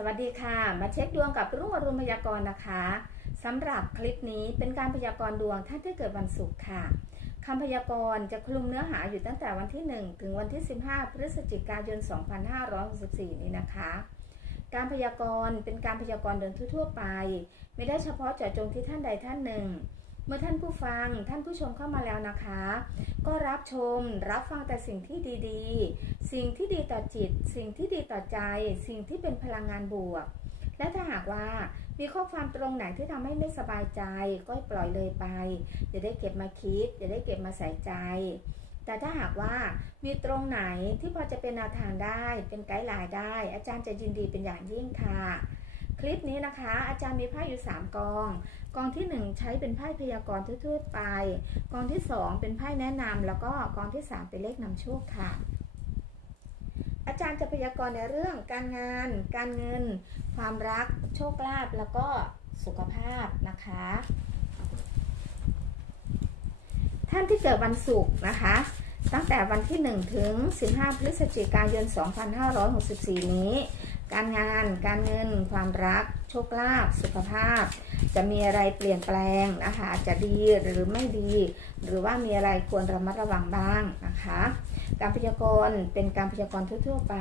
สวัสดีค่ะ มาเช็คดวงกับรุ่งอรุณพยากรณ์นะคะสำหรับคลิปนี้เป็นการพยากรณ์ดวงท่านที่เกิดวันศุกร์ค่ะคำพยากรณ์จะคลุมเนื้อหาอยู่ตั้งแต่วันที่ 1 ถึงวันที่ 15 พฤศจิกายน 2564 นี้นะคะ การพยากรณ์เป็นการพยากรณ์เดินทั่วๆไป ไม่ได้เฉพาะเจาะจงที่ท่านใดท่านหนึ่ง เมื่อท่านผู้ฟังท่านผู้ชมเข้ามาแล้วนะคะ ก็รับชมรับฟังแต่สิ่งที่ดีๆ สิ่งที่ดีต่อจิต สิ่งที่ดีต่อใจ สิ่งที่เป็นพลังงานบวก และถ้าหากว่ามีข้อความตรงไหนที่ทำให้ไม่สบายใจ ก็ปล่อยเลยไปอย่าได้เก็บมาคิดอย่าได้เก็บมาใส่ใจ แต่ถ้าหากว่ามีตรงไหนที่พอจะเป็นแนวทางได้ เป็นไกด์ไลน์ได้ อาจารย์จะยินดีเป็นอย่างยิ่งค่ะ คลิปนี้นะคะ อาจารย์มีไพ่อยู่ 3 กอง กองที่ 1 ใช้เป็นไพ่พยากรณ์ทั่วๆไป กองที่ 2 เป็นไพ่แนะนำแล้วก็กองที่ 3 เป็นเลขนำโชคค่ะ อาจารย์จะพยากรณ์ในเรื่องการงาน การเงิน ความรัก โชคลาภแล้วก็สุขภาพนะคะ ท่านที่เกิดวันศุกร์นะคะ ตั้งแต่วันที่ 1 ถึง 15 พฤศจิกายน 2564 นี้ การงาน การเงิน ความรัก โชคลาภ สุขภาพ จะมีอะไรเปลี่ยนแปลงนะคะ จะดีหรือไม่ดี หรือว่ามีอะไรควรระมัดระวังบ้างนะคะ การพยากรณ์เป็นการพยากรณ์ทั่วๆไป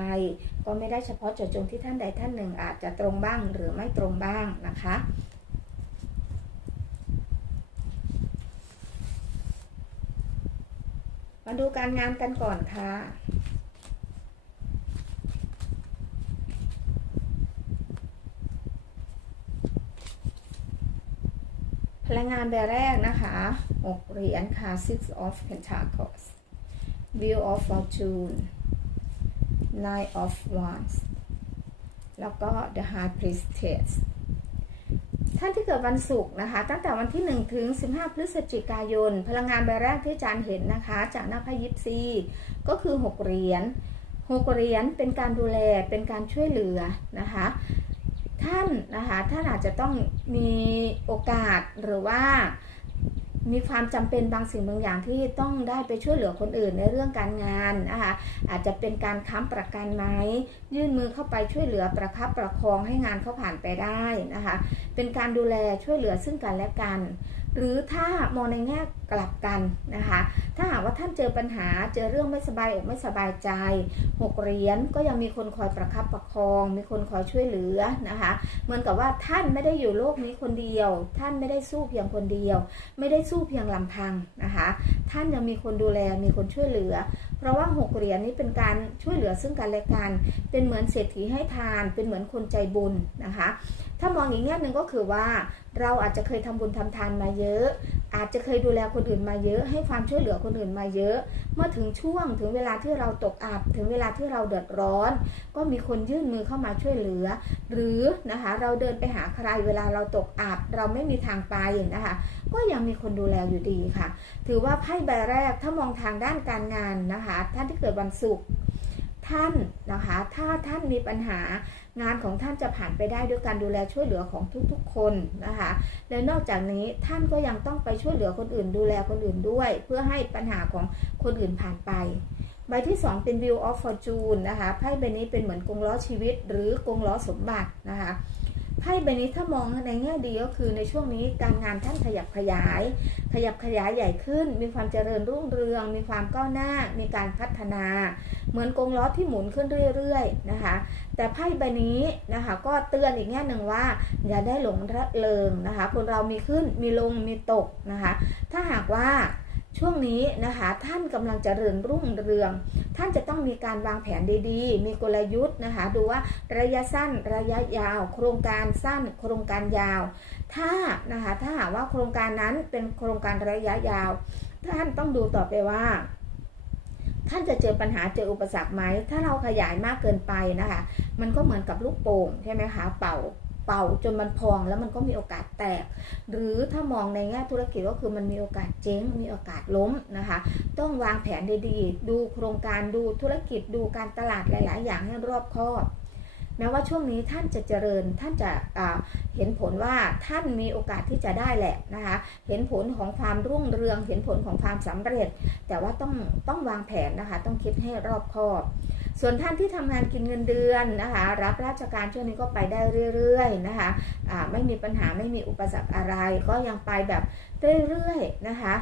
ก็ไม่ได้เฉพาะเจาะจงที่ท่านใดท่านหนึ่งอาจจะตรงบ้างหรือไม่ตรงบ้างนะคะมาดูการงานกันก่อนค่ะ พลังงานแบบแรกนะคะ6เหรียญค่ะ six of pentacles wheel of fortune nine of wands แล้วก็ the high priestess ท่านที่เกิดวันศุกร์นะคะ ตั้งแต่วันที่ 1 ถึง 15 พฤศจิกายน พลังงานใบแรกที่อาจารย์เห็นนะคะ จากหน้าไพ่ยิปซีก็คือ 6 เหรียญ 6 เหรียญเป็นการดูแลเป็นการช่วยเหลือนะคะ ท่านนะคะท่านอาจจะต้องมีโอกาสหรือว่ามีความจำเป็นบางสิ่งบางอย่างที่ต้องได้ไปช่วยเหลือคนอื่นในเรื่องการงานนะคะอาจจะเป็นการค้ำประกันไหมยื่นมือเข้าไปช่วยเหลือประคับประคองให้งานเขาผ่านไปได้นะคะเป็นการดูแลช่วยเหลือซึ่งกันและกัน หรือถ้ามองในแง่กลับกันนะคะ ถ้าหากว่าท่านเจอปัญหาเจอเรื่องไม่สบายอกไม่สบายใจหกเหรียญก็ยังมีคนคอยประคับประคอง มีคนคอยช่วยเหลือนะคะ เหมือนกับว่าท่านไม่ได้อยู่โลกนี้คนเดียว ท่านไม่ได้สู้เพียงคนเดียว ไม่ได้สู้เพียงลำพังนะคะ ท่านยังมีคนดูแลมีคนช่วยเหลือ เพราะว่าหกเหรียญนี้เป็นการช่วยเหลือซึ่งกันและกัน เป็นเหมือนเศรษฐีให้ทาน เป็นเหมือนคนใจบุญนะคะ ถ้ามองอีกแง่หนึ่งก็คือว่า เราอาจจะเคยทำบุญทำทานมาเยอะ อาจจะเคยดูแลคนอื่นมาเยอะ ให้ความช่วยเหลือคนอื่นมาเยอะ เมื่อถึงช่วงถึงเวลาที่เราตกอับถึงเวลาที่เราเดือดร้อน ก็มีคนยื่นมือเข้ามาช่วยเหลือ หรือนะคะเราเดินไปหาใครเวลาเราตกอับเราไม่มีทางไปนะคะ ก็ยังมีคนดูแลอยู่ดีค่ะ ถือว่าไพ่ใบแรกถ้ามองทางด้านการงานนะคะท่านที่เกิดวันศุกร์ ท่านนะคะ ถ้าท่านมีปัญหางานของท่านจะผ่านไปได้ด้วยการดูแลช่วยเหลือของทุกๆ คนนะคะ และนอกจากนี้ท่านก็ยังต้องไปช่วยเหลือคนอื่น ดูแลคนอื่นด้วย เพื่อให้ปัญหาของคนอื่นผ่านไป ใบที่ 2 เป็น View of Fortune นะคะไพ่ใบนี้เป็นเหมือนกงล้อชีวิตหรือกงล้อสมบัตินะคะ ไพ่ใบนี้ถ้ามองในแง่ดีก็คือในช่วงนี้การงานท่านขยับขยาย ขยับขยายใหญ่ขึ้น มีความเจริญรุ่งเรือง มีความก้าวหน้า มีการพัฒนา เหมือนกงล้อที่หมุนขึ้นเรื่อยๆนะคะ แต่ไพ่ใบนี้นะคะก็เตือนอีกแง่หนึ่งว่า อย่าได้หลงระเริงนะคะ คนเรามีขึ้นมีลงมีตกนะคะ ถ้าหากว่า ช่วงนี้นะคะท่านกำลังจเจริญรุ่งเรือง ท่านจะต้องมีการวางแผนดีๆ มีกลยุทธ์นะคะดูว่าระยะสั้นระยะยาว โครงการสั้น โครงการยาว ถ้านะคะถ้าหากว่าโครงการนั้นเป็นโครงการระยะยาว ท่านต้องดูต่อไปว่าท่านจะเจอปัญหาเจออุปสรรคไหม ถ้าเราขยายมากเกินไปนะคะ มันก็เหมือนกับลูกโป่งใช่ไหมคะ เป่า เป่าจนมันพองแล้วมันก็มีโอกาสแตก หรือถ้ามองในแง่ธุรกิจก็คือมันมีโอกาสเจ๊งมีโอกาสล้มนะคะ ต้องวางแผนดีๆ ดูโครงการดูธุรกิจดูการตลาดหลาย ๆ อย่างให้รอบคอบแม้ว่าช่วงนี้ท่านจะเจริญท่านจะเห็นผลว่าท่านมีโอกาสที่จะได้แหละนะคะ เห็นผลของความรุ่งเรือง เห็นผลของความสำเร็จ แต่ว่าต้องต้องวางแผนนะคะ ต้องคิดให้รอบคอบ ส่วนท่านที่ทำงานกินเงินเดือนนะคะรับราชการช่วงนี้ก็ไปได้เรื่อยๆนะคะอ่าไม่มีปัญหาไม่มีอุปสรรคอะไร ก็ยังไปแบบเรื่อยๆนะคะ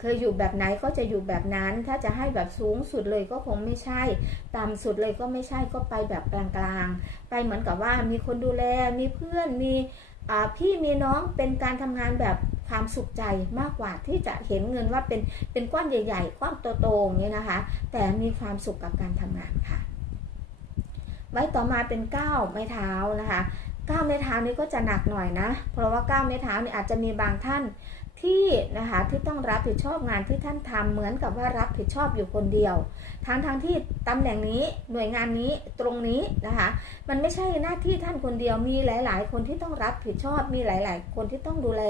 เคยอยู่แบบไหนก็จะอยู่แบบนั้น ถ้าจะให้แบบสูงสุดเลยก็คงไม่ใช่ ต่ำสุดเลยก็ไม่ใช่ ก็ไปแบบกลางๆ ไปเหมือนกับว่ามีคนดูแล มีเพื่อน มี พี่มีน้องเป็นการทำงานแบบความสุขใจมากกว่าที่จะเห็นเงินว่าเป็นเป็นก้อนใหญ่ ๆ ก้อนโตๆอย่างนี้นะคะ แต่มีความสุขกับการทำงานค่ะ ไว้ต่อมาเป็นก้าวไม้เท้านะคะก้าวไม้เท้านี้ก็จะหนักหน่อยนะ เพราะว่าก้าวไม้เท้านี่อาจจะมีบางท่าน ที่นะคะที่ต้องรับผิดชอบงานที่ท่านทำเหมือนกับว่ารับผิดชอบอยู่คนเดียวทั้งทั้งที่ตำแหน่งนี้หน่วยงานนี้ตรงนี้นะคะมันไม่ใช่หน้าที่ท่านคนเดียวมีหลาย ๆ คนที่ต้องรับผิดชอบมีหลาย ๆ คนที่ต้องดูแล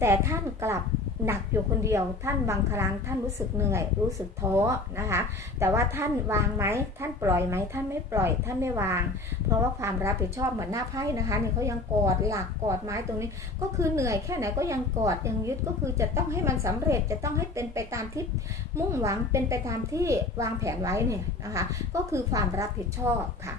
แต่ท่านกลับ หนักอยู่คนเดียว ท่านบางครั้งท่านรู้สึกเหนื่อย รู้สึกท้อนะคะ แต่ว่าท่านวางไหมท่านปล่อยไหมท่านไม่ปล่อยท่านไม่วาง เพราะว่าความรับผิดชอบเหมือนหน้าไพ่นะคะเนี่ยเขายังกอดหลักกอดไม้ตรงนี้ ก็คือเหนื่อยแค่ไหนก็ยังกอดยังยึดก็คือจะต้องให้มันสำเร็จจะต้องให้เป็นไปตามที่มุ่งหวังเป็นไปตามที่วางแผนไว้เนี่ยนะคะ ก็คือความรับผิดชอบค่ะ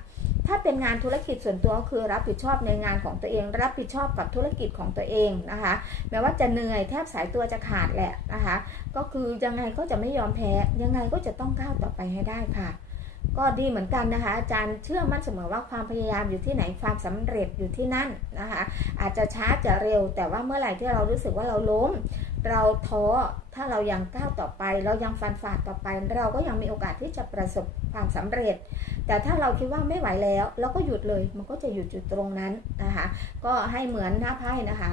ถ้าเป็นงานธุรกิจส่วนตัวก็คือรับผิดชอบในงานของตัวเอง รับผิดชอบกับธุรกิจของตัวเองนะคะ แม้ว่าจะเหนื่อยแทบสายตัวจะขาดแหละนะคะ ก็คือยังไงก็จะไม่ยอมแพ้ ยังไงก็จะต้องก้าวต่อไปให้ได้ค่ะ ก็ดีเหมือนกันนะคะ อาจารย์เชื่อมั่นเสมอว่าความพยายามอยู่ที่ไหนความสำเร็จอยู่ที่นั่นนะคะ อาจจะช้าจะเร็ว แต่ว่าเมื่อไหร่ที่เรารู้สึกว่าเราล้ม เราท้อถ้าเรายังก้าวต่อไป เรายังฟันฝ่าต่อไป เราก็ยังมีโอกาสที่จะประสบความสำเร็จ แต่ถ้าเราคิดว่าไม่ไหวแล้วเราก็หยุดเลยมันก็จะหยุดจุดตรงนั้นนะคะก็ให้เหมือนหน้าไพ่นะคะ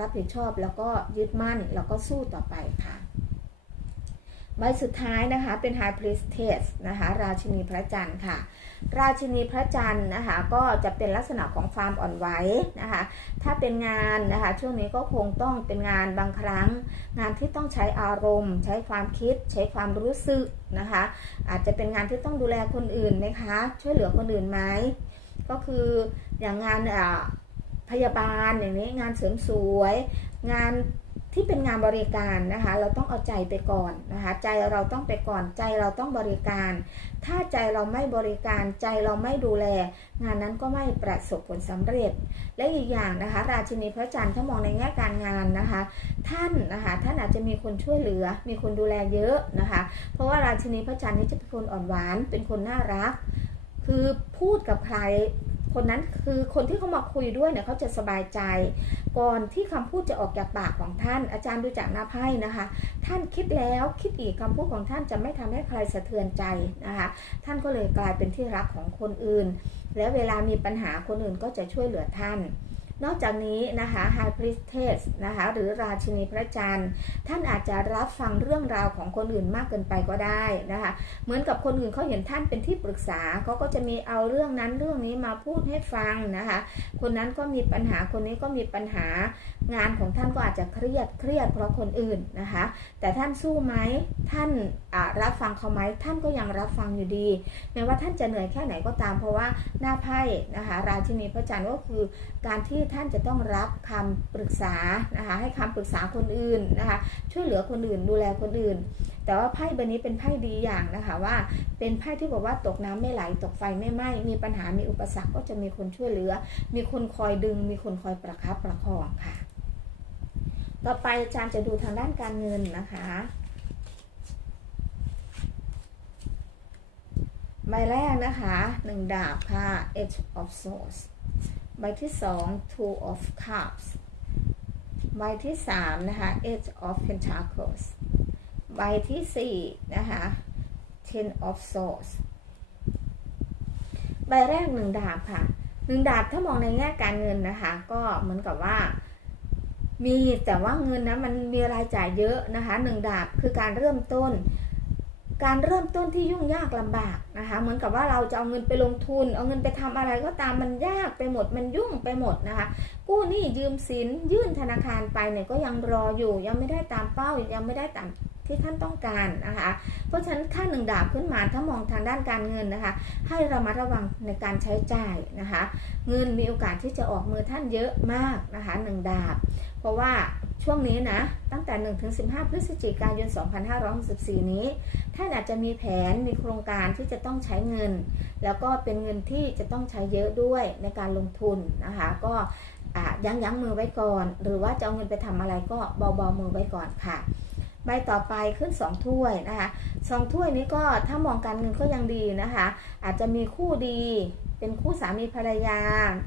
รับผิดชอบแล้วก็ยึดมั่นแล้วก็สู้ต่อไปค่ะ ใบสุดท้ายนะคะเป็น High Priestess นะคะราชินีพระจันทร์ค่ะ ราชินีพระจันทร์นะคะก็จะเป็นลักษณะของความอ่อนไหวนะคะถ้าเป็นงานนะคะช่วงนี้ก็คงต้องเป็นงานบางครั้ง งานที่ต้องใช้อารมณ์ ใช้ความคิด ใช้ความรู้สึกนะคะอาจจะเป็นงานที่ต้องดูแลคนอื่นไหมคะช่วยเหลือคนอื่นไหมก็คืออย่างงานอ่าพยาบาลอย่างนี้งานเสริมสวย งาน ที่เป็นงานบริการนะคะ เราต้องเอาใจไปก่อนนะคะ ใจเราต้องไปก่อนใจเราต้องบริการ ถ้าใจเราไม่บริการใจเราไม่ดูแล งานนั้นก็ไม่ประสบผลสำเร็จ และอีกอย่างนะคะ ราชินีพระจันทร์ถ้ามองในแง่การงานนะคะ ท่านนะคะท่านอาจจะมีคนช่วยเหลือ มีคนดูแลเยอะนะคะ เพราะว่าราชินีพระจันทร์นี่จะเป็นคนอ่อนหวานเป็นคนน่ารัก คือพูดกับใคร คนนั้นคือคนที่เขามาคุยด้วยเนี่ยเขาจะสบายใจ ก่อนที่คำพูดจะออกจากปากของท่าน อาจารย์ดูจากหน้าไพ่นะคะ ท่านคิดแล้วคิดอีกคำพูดของท่านจะไม่ทำให้ใครสะเทือนใจนะคะ ท่านก็เลยกลายเป็นที่รักของคนอื่น และเวลามีปัญหาคนอื่นก็จะช่วยเหลือท่าน นอกจากนี้นะคะ High Priestess นะคะหรือราชินีพระจันทร์ ท่านอาจจะรับฟังเรื่องราวของคนอื่นมากเกินไปก็ได้นะคะ เหมือนกับคนอื่นเขาเห็นท่านเป็นที่ปรึกษาเขาก็จะมีเอาเรื่องนั้นเรื่องนี้มาพูดให้ฟังนะคะ คนนั้นก็มีปัญหาคนนี้ก็มีปัญหางานของท่านก็อาจจะเครียดเครียดเพราะคนอื่นนะคะ แต่ท่านสู้ไหมท่านรับฟังเขาไหมท่านก็ยังรับฟังอยู่ดีแม้ว่าท่านจะเหนื่อยแค่ไหนก็ตาม เพราะว่าหน้าไพ่นะคะ ราชินีพระจันทร์ก็คือการที่ท่านจะต้องรับคำปรึกษานะคะให้คำปรึกษาคนอื่นนะคะช่วยเหลือคนอื่นดูแลคนอื่น แต่ว่าไพ่ใบนี้เป็นไพ่ดีอย่างนะคะว่า เป็นไพ่ที่บอกว่าตกน้ำไม่ไหลตกไฟไม่ไหม้มีปัญหามีอุปสรรคก็จะมีคนช่วยเหลือ มีคนคอยดึง มีคนคอยประคับประคองค่ะ ต่อไปอาจารย์จะดูทางด้านการเงินนะคะใบแรกนะคะหนึ่งดาบค่ะ Eight of Swords ใบที่สอง Two of Cups ใบที่สามนะคะ Eight of Pentacles ใบที่สี่นะคะ Ten of Swords ใบแรกหนึ่งดาบค่ะหนึ่งดาบถ้ามองในแง่การเงินนะคะ ก็เหมือนกับว่ามีแต่ว่าเงินนะมันมีรายจ่ายเยอะนะคะหนึ่งดาบคือการเริ่มต้น การเริ่มต้นที่ยุ่งยากลำบากนะคะ เหมือนกับว่าเราจะเอาเงินไปลงทุน เอาเงินไปทำอะไรก็ตามมันยากไปหมดมันยุ่งไปหมดนะคะ กู้หนี้ยืมสินยื่นธนาคารไปเนี่ยก็ยังรออยู่ ยังไม่ได้ตามเป้ายังไม่ได้ตามที่ท่านต้องการนะคะ เพราะฉะนั้นถ้าหนึ่งดาบขึ้นมาถ้ามองทางด้านการเงินนะคะ ให้ระมัดระวังในการใช้จ่ายนะคะ เงินมีโอกาสที่จะออกมือท่านเยอะมากนะคะหนึ่งดาบ เพราะว่าช่วงนี้นะ ตั้งแต่1ถึง15 พฤศจิกายน 2564 นี้ ท่านอาจจะมีแผนมีโครงการที่จะต้องใช้เงิน แล้วก็เป็นเงินที่จะต้องใช้เยอะด้วยในการลงทุนนะคะ ก็ะยั้งยั้งมือไว้ก่อน หรือว่าจะเอาเงินไปทำอะไรก็เบาๆมือไว้ก่อนค่ะ ใบต่อไปขึ้น 2 ถ้วยนะคะสองถ้วยนี้ก็ถ้ามองการเงินก็ยังดีนะคะ อาจจะมีคู่ดี เป็นคู่สามีภรรยา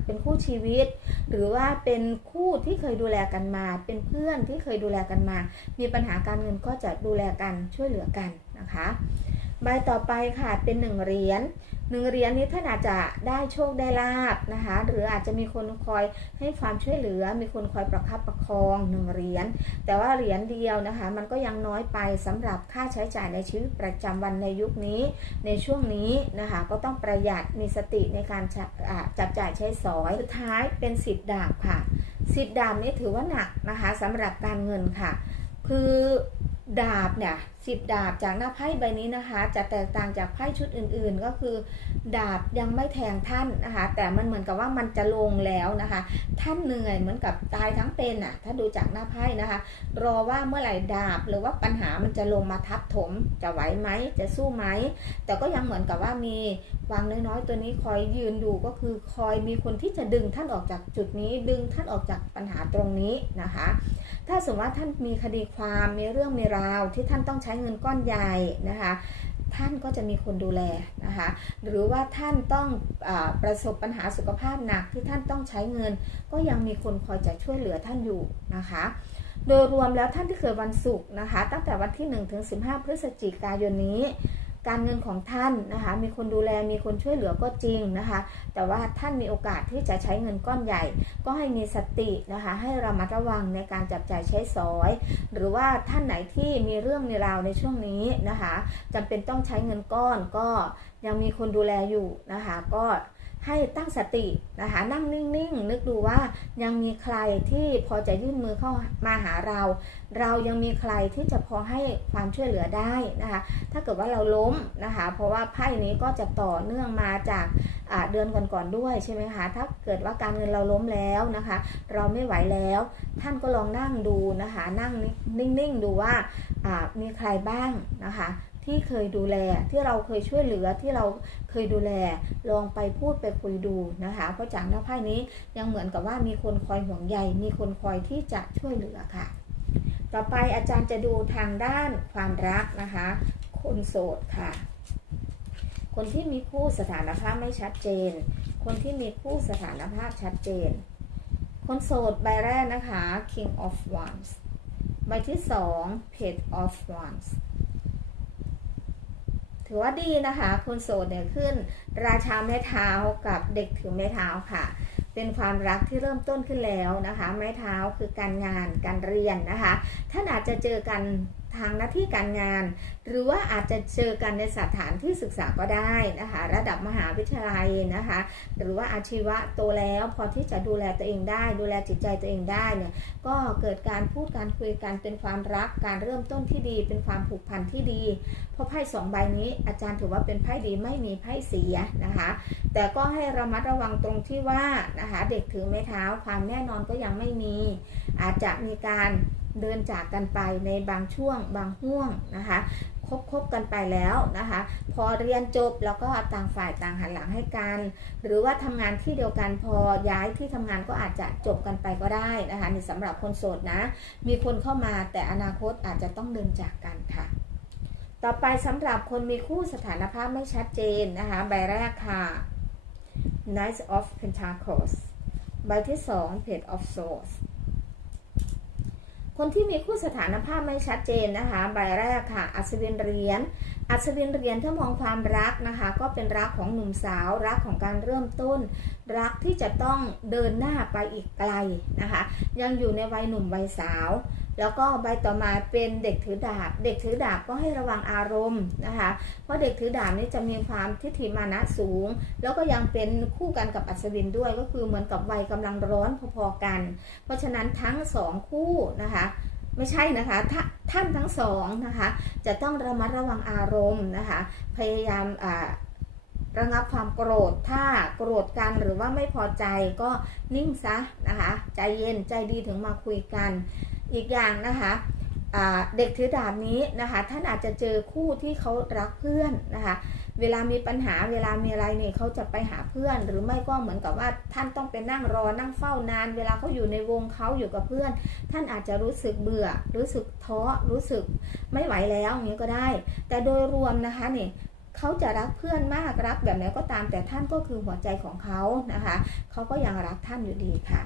เป็นคู่ชีวิต หรือว่าเป็นคู่ที่เคยดูแลกันมา เป็นเพื่อนที่เคยดูแลกันมา มีปัญหาการเงินก็จะดูแลกันช่วยเหลือกันนะคะ ใบต่อไปค่ะเป็นหนึ่งเหรียญ หนึ่งเหรียญนี้ท่านอาจจะได้โชคได้ลาบนะคะ หรืออาจจะมีคนคอยให้ความช่วยเหลือ มีคนคอยประคับประคองหนึ่งเหรียญแต่ว่าเหรียญเดียวนะคะ มันก็ยังน้อยไปสำหรับค่าใช้จ่ายในชีวิตประจำวันในยุคนี้ ในช่วงนี้นะคะ ก็ต้องประหยัดมีสติในการจับจ่ายใช้สอยสุดท้ายเป็นสิบดาบค่ะสิบดาบนี่ถือว่าหนักนะคะสำหรับการเงินค่ะ คือดาบเนี่ยสิบดาบจากหน้าไพ่ใบนี้นะคะ จะแตกต่างจากไพ่ชุดอื่นๆ ก็คือ ดาบยังไม่แทงท่านนะคะ แต่มันเหมือนกับว่ามันจะลงแล้วนะคะ ท่านเหนื่อยเหมือนกับตายทั้งเป็นอะ ถ้าดูจากหน้าไพ่นะคะ รอว่าเมื่อไหร่ดาบหรือว่าปัญหามันจะลงมาทับถม จะไหวไหมจะสู้ไหม แต่ก็ยังเหมือนกับว่ามีวางน้อยๆตัวนี้คอยยืนดูก็คือคอยมีคนที่จะดึงท่านออกจากจุดนี้ดึงท่านออกจากปัญหาตรงนี้นะคะ ถ้าสมมติว่าท่านมีคดีความมีเรื่องมีราวที่ท่านต้องใช้้เงินก้อนใหญ่นะคะ ท่านก็จะมีคนดูแลนะคะ หรือว่าท่านต้องอประสบปัญหาสุขภาพหนักที่ท่านต้องใช้เงิน ก็ยังมีคนคอยจะช่วยเหลือท่านอยู่นะคะ โดยรวมแล้วท่านที่เกิดวันศุกร์นะคะ ตั้งแต่วันที่ 1 ถึง 15 พฤศจิกายนนี้ การเงินของท่านนะคะมีคนดูแลมีคนช่วยเหลือก็จริงนะคะ แต่ว่าท่านมีโอกาสที่จะใช้เงินก้อนใหญ่ ก็ให้มีสตินะคะให้ระมัดระวังในการจับจ่ายใช้สอย หรือว่าท่านไหนที่มีเรื่องในราวในช่วงนี้นะคะจำเป็นต้องใช้เงินก้อนก็ยังมีคนดูแลอยู่นะคะก็ ให้ตั้งสตินะคะนั่งนิ่งๆนึกดูว่ายังมีใครที่พอจะยื่นมือเข้ามาหาเรา เรายังมีใครที่จะพอให้ความช่วยเหลือได้นะคะถ้าเกิดว่าเราล้มนะคะเพราะว่าไพ่นี้ก็จะต่อเนื่องมาจากเดือนก่อนๆด้วยใช่ไหมคะถ้าเกิดว่าการเงินเราล้มแล้วนะคะ เราไม่ไหวแล้ว ท่านก็ลองนั่งดูนะคะนั่งนิ่งๆดูว่ามีใครบ้างนะคะ ที่เคยดูแลที่เราเคยช่วยเหลือที่เราเคยดูแลลองไปพูดไปคุยดูนะคะเพราะจากหน้าไพ่นี้ยังเหมือนกับว่ามีคนคอยห่วงใยมีคนคอยที่จะช่วยเหลือค่ะ ต่อไปอาจารย์จะดูทางด้านความรักนะคะ คนโสดค่ะ คนที่มีคู่สถานภาพไม่ชัดเจน คนที่มีคู่สถานภาพชัดเจน คนโสดใบแรกนะคะ King of Wands ใบที่สอง Page of Wands ถือว่าดีนะคะ คนโสดเนี่ยขึ้นราชาไม้เท้ากับเด็กถือไม้เท้าค่ะ เป็นความรักที่เริ่มต้นขึ้นแล้วนะคะ ไม้เท้าคือการงานการเรียนนะคะ ท่านอาจจะเจอกัน ทางหน้าที่การงาน หรือว่าอาจจะเจอกันในสถานที่ศึกษาก็ได้นะคะ ระดับมหาวิทยาลัยนะคะ หรือว่าอาชีวะโตแล้วพอที่จะดูแลตัวเองได้ ดูแลจิตใจตัวเองได้เนี่ยก็เกิดการพูดการคุยกันเป็นความรัก การเริ่มต้นที่ดี เป็นความผูกพันที่ดี เพราะไพ่สองใบนี้อาจารย์ถือว่าเป็นไพ่ดีไม่มีไพ่เสียนะคะ แต่ก็ให้ระมัดระวังตรงที่ว่านะคะเด็กถือไม้เท้าความแน่นอนก็ยังไม่มี อาจจะมีการ เดินจากกันไปในบางช่วงบางห่วงนะคะคบคบกันไปแล้วนะคะ พอเรียนจบแล้วก็ต่างฝ่ายต่างหันหลังให้กัน หรือว่าทำงานที่เดียวกันพอย้ายที่ทำงานก็อาจจะจบกันไปก็ได้นะคะนี่สำหรับคนโสดนะ มีคนเข้ามาแต่อนาคตอาจจะต้องเดินจากกันค่ะ ต่อไปสำหรับคนมีคู่สถานภาพไม่ชัดเจนนะคะ ใบแรกค่ะ Knight of Pentacles ใบที่สอง Page of Swords คนที่มีคู่สถานภาพไม่ชัดเจนนะคะ ใบแรกค่ะ อัศวินเหรียญ อัศวินเหรียญถ้ามองความรักนะคะ ก็เป็นรักของหนุ่มสาว รักของการเริ่มต้น รักที่จะต้องเดินหน้าไปอีกไกลนะคะ ยังอยู่ในวัยหนุ่มวัยสาว แล้วก็ใบต่อมาเป็นเด็กถือดาบ เด็กถือดาบก็ให้ระวังอารมณ์นะคะ เพราะเด็กถือดาบนี้จะมีความทิฏฐิมานะสูง แล้วก็ยังเป็นคู่กันกับอัศวินด้วยก็คือเหมือนกับวัยกำลังร้อนพอๆกัน เพราะฉะนั้นทั้งสองคู่นะคะไม่ใช่นะคะท่าท่านทั้งสองนะคะจะต้องระมัดระวังอารมณ์นะคะพยายามอ่าระงับความโกรธ ถ้าโกรธกันหรือว่าไม่พอใจก็นิ่งซะนะคะ ใจเย็นใจดีถึงมาคุยกัน อีกอย่างนะคะเด็กถือดาบนี้นะคะ ท่านอาจจะเจอคู่ที่เขารักเพื่อนนะคะ เวลามีปัญหาเวลามีอะไรเนี่ยเขาจะไปหาเพื่อน หรือไม่ก็เหมือนกับว่าท่านต้องไปนั่งรอนั่งเฝ้านาน เวลาเขาอยู่ในวงเขาอยู่กับเพื่อน ท่านอาจจะรู้สึกเบื่อ รู้สึกท้อรู้สึกไม่ไหวแล้วอย่างนี้ก็ได้ แต่โดยรวมนะคะเนี่ยเขาจะรักเพื่อนมากรักแบบไหนก็ตามแต่ท่านก็คือหัวใจของเขานะคะเขาก็ยังรักท่านอยู่ดีค่ะ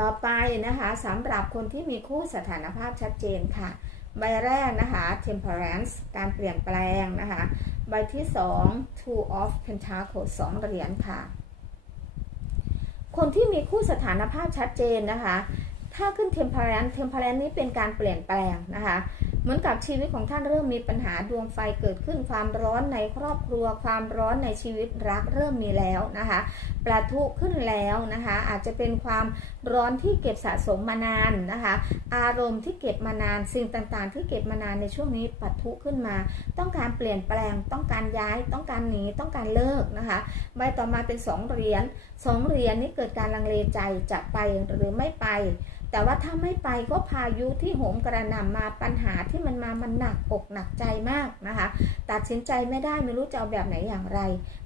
ต่อไปนะคะสำหรับคนที่มีคู่สถานภาพชัดเจนค่ะ ใบแรกนะคะ temperance การเปลี่ยนแปลงนะคะ ใบที่ 2 two of pentacles สองเหรียญค่ะ คนที่มีคู่สถานภาพชัดเจนนะคะ ถ้าขึ้น temperance temperance นี้เป็นการเปลี่ยนแปลงนะคะ เหมือนกับชีวิตของท่านเริ่มมีปัญหาดวงไฟเกิดขึ้นความร้อนในครอบครัว ความร้อนในชีวิตรักเริ่มมีแล้วนะคะประทุขึ้นแล้วนะคะ อาจจะเป็นความร้อนที่เก็บสะสมมานานนะคะ อารมณ์ที่เก็บมานานสิ่งต่างๆ ที่เก็บมานานในช่วงนี้ปะทุขึ้นมา ต้องการเปลี่ยนแปลง ต้องการย้าย ต้องการหนีต้องการเลิกนะคะใบต่อมาเป็นสองเหรียญสองเหรียญนี้เกิดการลังเลใจจะไปหรือไม่ไป แต่ว่าถ้าไม่ไปก็พายุที่โหมกระหน่ำมาปัญหาที่มันมามันหนักอกหนักใจมากนะคะ ตัดสินใจไม่ได้ไม่รู้จะเอาแบบไหนอย่างไร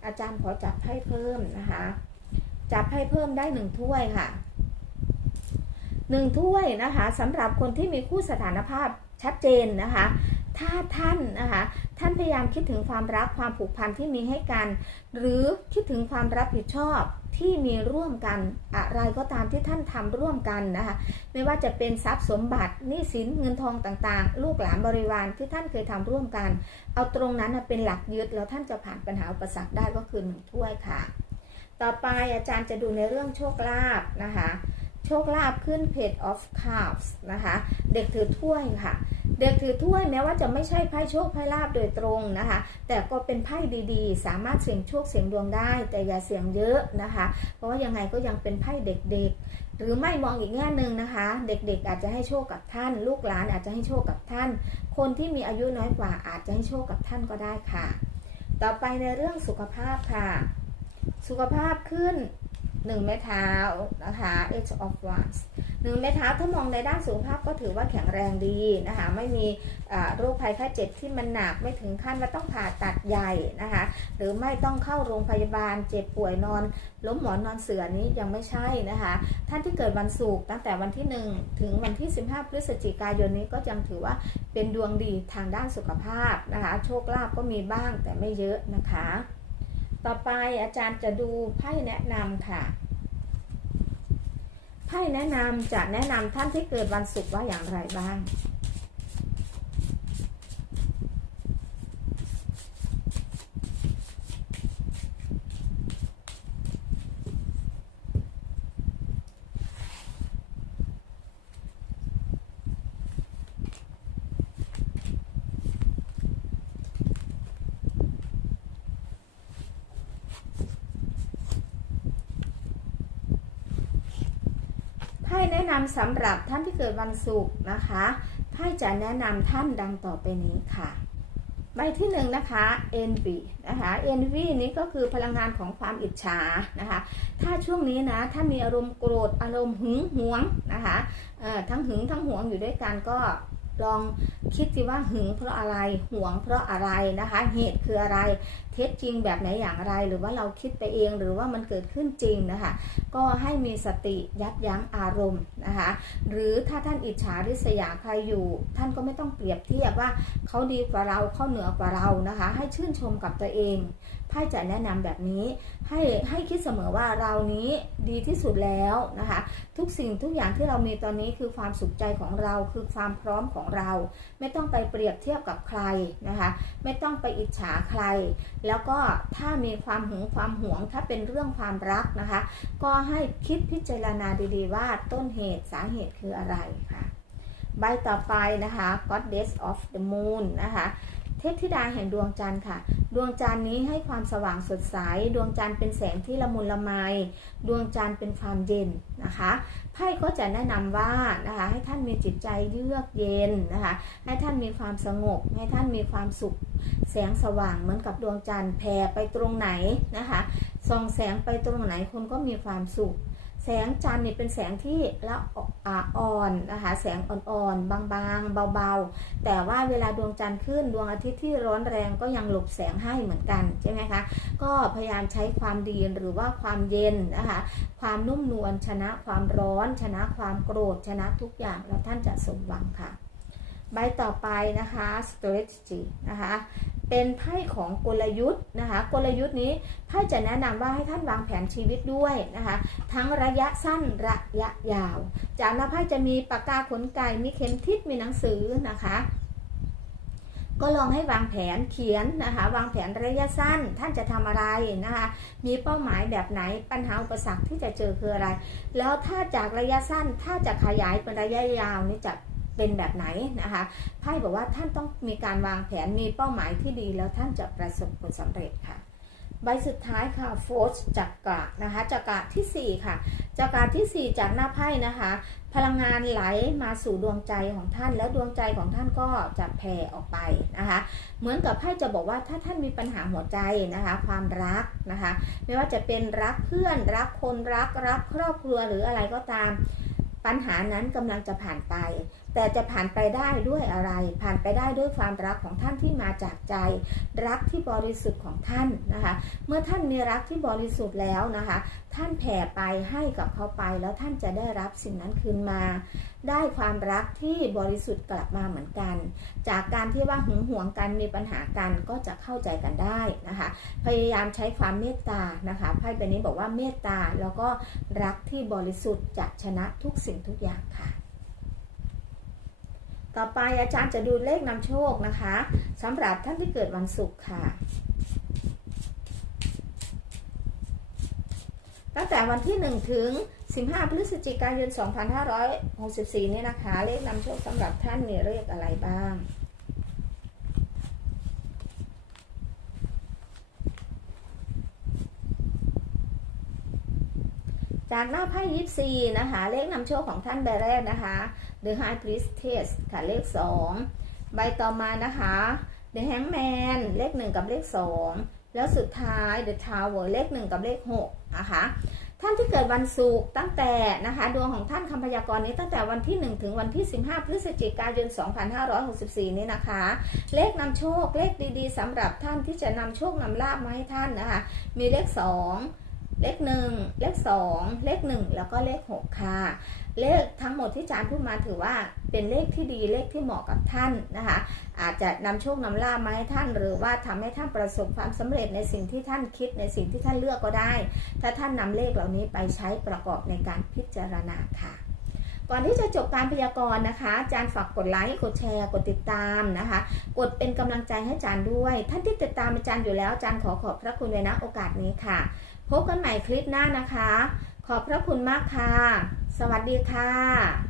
อาจารย์ขอจับให้เพิ่มนะคะ จับให้เพิ่มได้หนึ่งถ้วยค่ะหนึ่งถ้วยนะคะสำหรับคนที่มีคู่สถานภาพชัดเจนนะคะ ถ้าท่านนะคะท่านพยายามคิดถึงความรักความผูกพันที่มีให้กัน หรือคิดถึงความรับผิดชอบ ที่มีร่วมกันอะไรก็ตามที่ท่านทำร่วมกันนะคะไม่ว่าจะเป็นทรัพย์สมบัติหนี้สินเงินทองต่างๆ ลูกหลานบริวารที่ท่านเคยทำร่วมกัน เอาตรงนั้นเป็นหลักยึดแล้วท่านจะผ่านปัญหาอุปสรรคได้ก็คือหนึ่งถ้วยค่ะ ต่อไปอาจารย์จะดูในเรื่องโชคลาภนะคะโชคลาภขึ้น Page of Cups นะคะ เด็กถือถ้วยค่ะ เด็กถือถ้วยแม้ว่าจะไม่ใช่ไพ่โชคไพ่ลาบโดยตรงนะคะ แต่ก็เป็นไพ่ดีๆ สามารถเสี่ยงโชคเสี่ยงดวงได้ แต่อย่าเสี่ยงเยอะนะคะ เพราะว่ายังไงก็ยังเป็นไพ่เด็กๆ หรือไม่มองอีกแง่หนึ่งนะคะ เด็กๆอาจจะให้โชคกับท่าน ลูกหลานอาจจะให้โชคกับท่าน คนที่มีอายุน้อยกว่าอาจจะให้โชคกับท่านก็ได้ค่ะ ต่อไปในเรื่องสุขภาพค่ะ สุขภาพขึ้น หนึ่งไม้เท้านะคะ Edge of Wands หนึ่งไม้เท้าถ้ามองในด้านสุขภาพก็ถือว่าแข็งแรงดีนะคะ ไม่มีโรคภัยไข้เจ็บที่มันหนักไม่ถึงขั้นว่าต้องผ่าตัดใหญ่นะคะ หรือไม่ต้องเข้าโรงพยาบาลเจ็บป่วยนอน ล้มหมอนนอนเสือนี้ยังไม่ใช่นะคะ ท่านที่เกิดวันศุกร์ตั้งแต่วันที่ 1 ถึงวันที่ 15 พฤศจิกายนนี้ก็ยังถือว่าเป็นดวงดีทางด้านสุขภาพนะคะ โชคลาภก็มีบ้างแต่ไม่เยอะนะคะ ต่อไปอาจารย์จะดูไพ่แนะนำค่ะ ไพ่แนะนำจะแนะนำท่านที่เกิดวันศุกร์ว่าอย่างไรบ้าง นะนำสำหรับท่านที่เกิดวันศุกร์นะคะไพ่จะแนะนำท่านดังต่อไปนี้ค่ะ ใบที่หนึ่งนะคะ envy นะคะ envy นี้ก็คือพลังงานของความอิจฉานะคะ ถ้าช่วงนี้นะถ้ามีอารมณ์โกรธอารมณ์หึงหวงนะคะทั้งหึงทั้งหวงอยู่ด้วยกันก็ลองคิดสิว่าหึงเพราะอะไรหวงเพราะอะไรนะคะ เหตุคืออะไร ท็จจริงแบบไหนอย่างไร หรือว่าเราคิดไปเองหรือว่ามันเกิดขึ้นจริงนะคะ ก็ให้มีสติยับยั้งอารมณ์นะคะ หรือถ้าท่านอิจฉาริษยาใครอยู่ ท่านก็ไม่ต้องเปรียบเทียบว่าเขาดีกว่าเราเขาเหนือกว่าเรานะคะ ให้ชื่นชมกับตัวเองไพ่จะแนะนำแบบนี้ให้ให้คิดเสมอว่าเรานี้ดีที่สุดแล้วนะคะ ทุกสิ่งทุกอย่างที่เรามีตอนนี้คือความสุขใจของเราคือความพร้อมของเรา ไม่ต้องไปเปรียบเทียบกับใครนะคะ ไม่ต้องไปอิจฉาใคร แแล้วก็ถ้ามีความหึงความหวงถ้าเป็นเรื่องความรักนะคะ ก็ให้คิดพิจารณาดีๆว่าต้นเหตุสาเหตุคืออะไรค่ะ ใบต่อไปนะคะ Goddess of the Moon นะคะ เทพธิดาแห่งดวงจันทร์ค่ะ ดวงจันทร์นี้ให้ความสว่างสดใส ดวงจันทร์เป็นแสงที่ละมุนละไม ดวงจันทร์เป็นความเย็นนะคะ ไพ่ก็จะแนะนำว่านะคะให้ท่านมีจิตใจเยือกเย็นนะคะ ให้ท่านมีความสงบ ให้ท่านมีความสุข แสงสว่างเหมือนกับดวงจันทร์แผ่ไปตรงไหนนะคะ ส่องแสงไปตรงไหนคนก็มีความสุข แสงจันทร์นี่เป็นแสงที่ละอ่อนนะคะแสงอ่อนๆบางๆ เบาๆ แต่ว่าเวลาดวงจันทร์ขึ้นดวงอาทิตย์ที่ร้อนแรงก็ยังหลบแสงให้เหมือนกันใช่ไหมคะก็พยายามใช้ความดีหรือว่าความเย็นนะคะความนุ่มนวลชนะความร้อน ชนะความโกรธชนะทุกอย่างแล้วท่านจะสมหวังค่ะ ใบต่อไปนะคะ strategy นะคะ เป็นไพ่ของกลยุทธ์นะคะ กลยุทธ์นี้ไพ่จะแนะนำว่าให้ท่านวางแผนชีวิตด้วยนะคะ ทั้งระยะสั้นระยะยาว จากนั้นไพ่จะมีปากกาขนไก่มีเข็มทิศมีหนังสือนะคะก็ลองให้วางแผนเขียนนะคะวางแผนระยะสั้นท่านจะทำอะไรนะคะ มีเป้าหมายแบบไหนปัญหาอุปสรรคที่จะเจอคืออะไร แล้วถ้าจากระยะสั้นถ้าจะขยายเป็นระยะยาวนี่จะ เป็นแบบไหนนะคะไพ่บอกว่าท่านต้องมีการวางแผนมีเป้าหมายที่ดีแล้วท่านจะประสบผลสำเร็จค่ะ ใบสุดท้ายค่ะโฟร์จักระนะคะจักระทีสี่4 ค่ะจักระทีสี่ 4 จากหน้าไพ่นะคะ พลังงานไหลมาสู่ดวงใจของท่าน แล้วดวงใจของท่านก็จะแผ่ออกไปนะคะ เหมือนกับไพ่จะบอกว่าถ้าท่านมีปัญหาหัวใจนะคะ ความรักนะคะ ไม่ว่าจะเป็นรักเพื่อนรักคนรักรักครอบครัวหรืออะไรก็ตามปัญหานั้นกำลังจะผ่านไปแต่จะผ่านไปได้ด้วยอะไร ผ่านไปได้ด้วยความรักของท่านที่มาจากใจ รักที่บริสุทธิ์ของท่านนะคะ เมื่อท่านมีรักที่บริสุทธิ์แล้วนะคะ ท่านแผ่ไปให้กับเขาไป แล้วท่านจะได้รับสิ่งนั้นคืนมา ได้ความรักที่บริสุทธิ์กลับมาเหมือนกัน จากการที่ว่าหึงหวงกันมีปัญหากันก็จะเข้าใจกันได้นะคะ พยายามใช้ความเมตตานะคะไพ่ใบนี้บอกว่าเมตตาแล้วก็รักที่บริสุทธิ์จะชนะทุกสิ่งทุกอย่างค่ะ ต่อไปอาจารย์จะดูเลขนำโชคนะคะสำหรับท่านที่เกิดวันศุกร์ค่ะ ตั้งแต่วันที่ 1 ถึง 15 พฤศจิกายน 2564 นี่นะคะ เลขนำโชคสำหรับท่านมีเลขอะไรบ้างจากหน้าไพ่ยิปซีนะคะ เลขนำโชคของท่านใบแรกนะคะ The High Priestess ค่ะเลข 2 ใบต่อมานะคะ The Hangman เลข 1 กับเลข 2 แล้วสุดท้าย The Tower เลข 1 กับเลข6นะคะท่านที่เกิดวันศุกร์ตั้งแต่นะคะดวงของท่านคำพยากรณ์นี้ตั้งแต่วันที่ 1 ถึงวันที่ 15 พฤศจิกายน 2564 นี้นะคะ เลขนำโชคเลขดีๆสำหรับท่านที่จะนำโชคนำลาบมาให้ท่านนะคะ มีเลข 2 เลข1เลข2เลข1แล้วก็เลข6ค่ะ เลขทั้งหมดที่อาจารย์พูดมาถือว่าเป็นเลขที่ดีเลขที่เหมาะกับท่านนะคะ อาจจะนำโชคนำลาบมาให้ท่าน หรือว่าทำให้ท่านประสบความสำเร็จในสิ่งที่ท่านคิดในสิ่งที่ท่านเลือกก็ได้ ถ้าท่านนำเลขเหล่านี้ไปใช้ประกอบในการพิจารณาค่ะก่อนที่จะจบการพยากรณ์นะคะ อาจารย์ฝากกดไลค์ กดแชร์ กดติดตามนะคะ กดเป็นกำลังใจให้อาจารย์ด้วย ท่านที่ติดตามอาจารย์อยู่แล้ว อาจารย์ขอขอบพระคุณเลยนะโอกาสนี้ค่ะ พบกันใหม่คลิปหน้านะคะ ขอบพระคุณมากค่ะ สวัสดีค่ะ